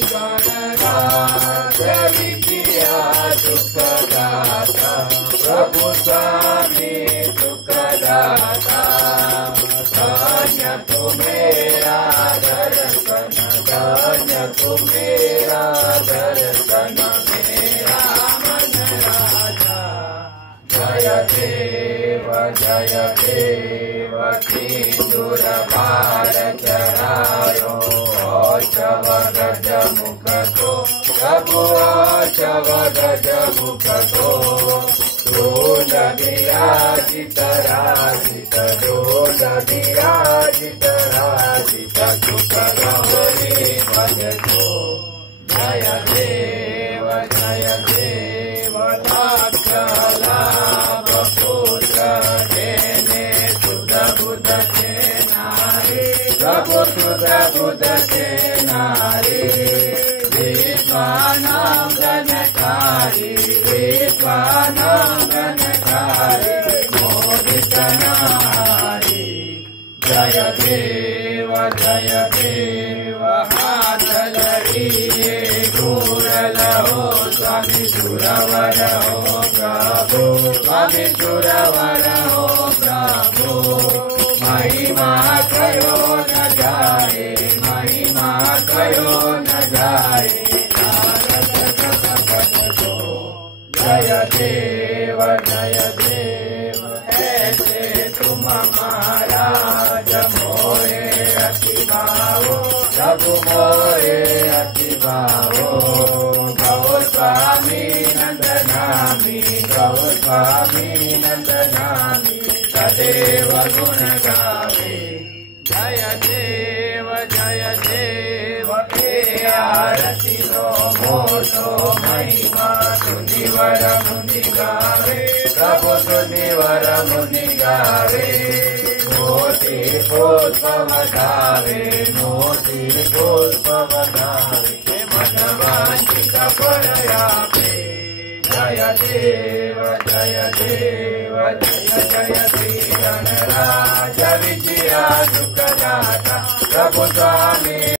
गणराज विद्या सुखदाता प्रभु स्वामी सुखदाता धन्य तू मेरा दर्शन धन्य तू मेरा दर्शन मेरा मन राजा जय देव सिंदूर भार चरायो शव गज मुख तो प्रभु शव गज मुख तो रोज विराजित राजित रोज विराजित राजित सुख गौरी भजतो जय देव लाक्ष लाभ पुत्र देने सुध बुध के नारी प्रभु सुध बुध के नारी विश्वानां गणकारी मोदित नारी जय देव हाथ लड़िए घूरल हो स्वामी सुरवर हो प्रभु स्वामी सुरवर हो प्रभु महिमा कयो न जाए महिमा कयो न जाए जय देव ऐसे तुम महाराज मोरे अति भावो प्रभु मोरे अति भावो गौ स्वामी नंदनामी सदैव गुण गावे जय देव हे आरती नो मोटो महिमा सुनिवर मुनि गावे प्रभु सुनिवर मुनि गावे मोती पुष्प बधावे मन वांछित फल यावे जय देव जय श्री गणराज विजया सुखदाता प्रभु स्वामी।